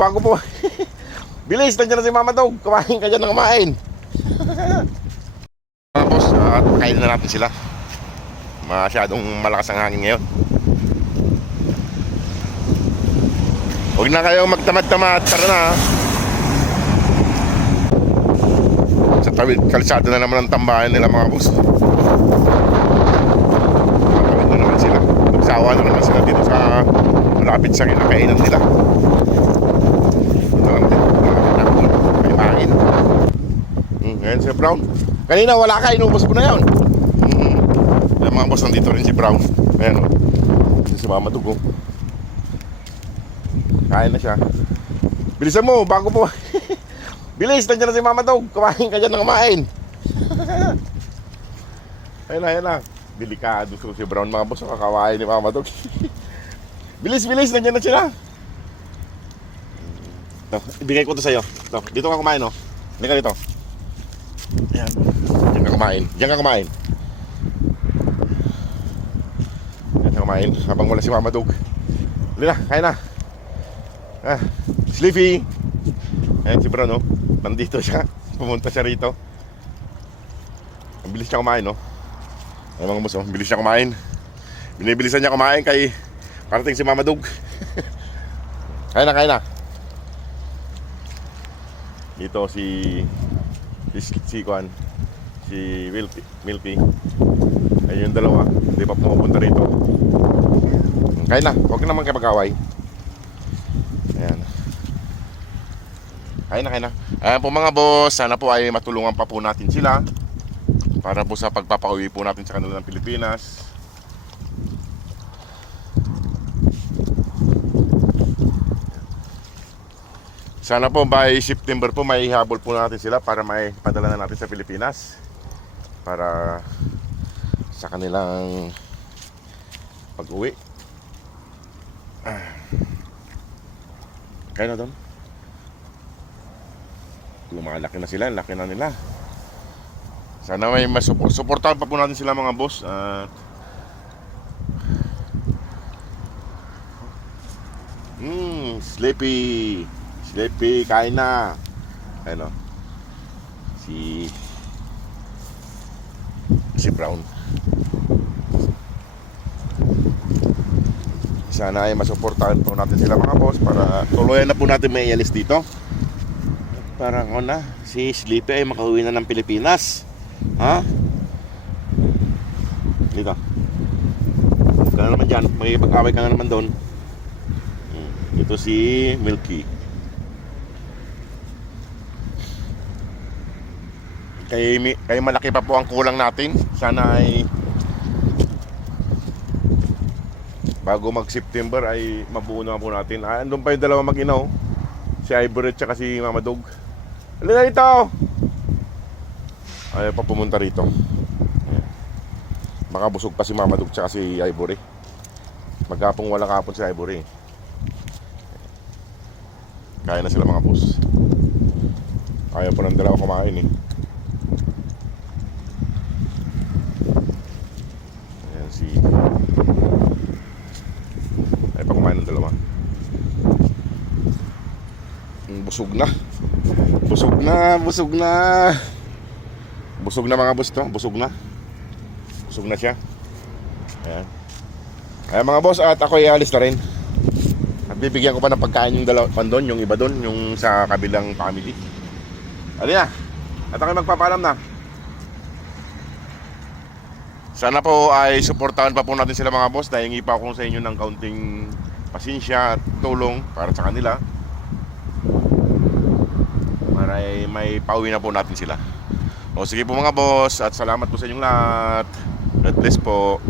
Bago po. Bilis, nandiyan na si Mama Dog. Kumain ka dyan ng kumain. Mga boss, kainin na natin sila. Masyadong malakas ang hangin ngayon. Huwag na kayong magtamad-tamad. Tara na. Sa tawid kalsada na naman ang tambahan nila mga boss. Tawid na naman sila. Magsawa na naman sila dito sa malapit sa kinakainan nila. May hangin. Ngayon si Brown. Kanina wala ka, inubos mo na yun. Yung mga boss, nandito rin si Brown. Ayan o. Si Mama Dog o. Kain na siya. Bilisan mo, bago po. Bilis, nandiyan na si Mama Dog. Kumain ka dyan ng kumain. Ayan na. Delikado si Brown mga boss. Kakawain ni Mama Dog. Bilis, nandiyan na sila. Ito, ibigay ko ito sa'yo. Ito, dito ka kumain o. Hindi ka dito. Ayan. Diyan ka kumain. Diyan ka kumain. Diyan ka kumain. Habang wala si Mama Dog. Huli na, kain na. Sleepy. Ayan si Brown o. Nandito siya. Pumunta siya rito. Ang bilis niya kumain o. Ayan mga boss o. Bilis niya kumain. Binibilisan niya kumain kay parating si Mama Dog. Kain na. Dito si Kwan, si Milky. Ayun yung dalawa. Hindi pa pumupunta rito. Kain na. Huwag naman kayo mag-away. Ayan. Kain na. Ayan po mga boss. Sana po ay matulungan pa po natin sila para po sa pagpapauwi po natin sa kanila ng Pilipinas. Sana po by September po may habol po natin sila para may padala na natin sa Pilipinas para sa kanilang pag-uwi. Kaya na doon. Lumalaki na sila, laki na nila. Sana may masuportahan pa po natin sila mga boss. Sleepy, kain na. Ano? Si Brown. Sana ay masuportahan po natin sila mga boss para tuluyan na po natin may ialis dito. Para si Sleepy ay makauwi na ng Pilipinas. Ha? Dito. Ka na naman dyan. Makikipag-away ka na naman doon. Ito si Milky. Kaya malaki pa po ang kulang natin. Sana ay bago mag-September ay mabuo na po natin. Andun pa yung dalawa mag-inaw. Si Ivory at si Mama Dog. Halina dito! Ayaw pa pumunta rito. Baka busog pa si Mama Dog at si Ivory. Magkapong walang kapon si Ivory. Kaya na sila mga boss. Ayaw pa ng dalawa kumain eh. Ay pa kumain ng dalawa. Busog na mga boss to. Busog na siya. Ayan mga boss, at ako ay alis na rin. At bibigyan ko pa ng pagkain yung dalawa pandon, yung iba doon, yung sa kabilang family. Alin na. At ako magpapaalam na. Sana po ay suportahan pa po natin sila mga boss. Dahingi pa ako sa inyo ng kaunting pasensya at tulong para sa kanila. Para ay may pauwi na po natin sila. O sige po mga boss, at salamat po sa inyong lahat. God bless po.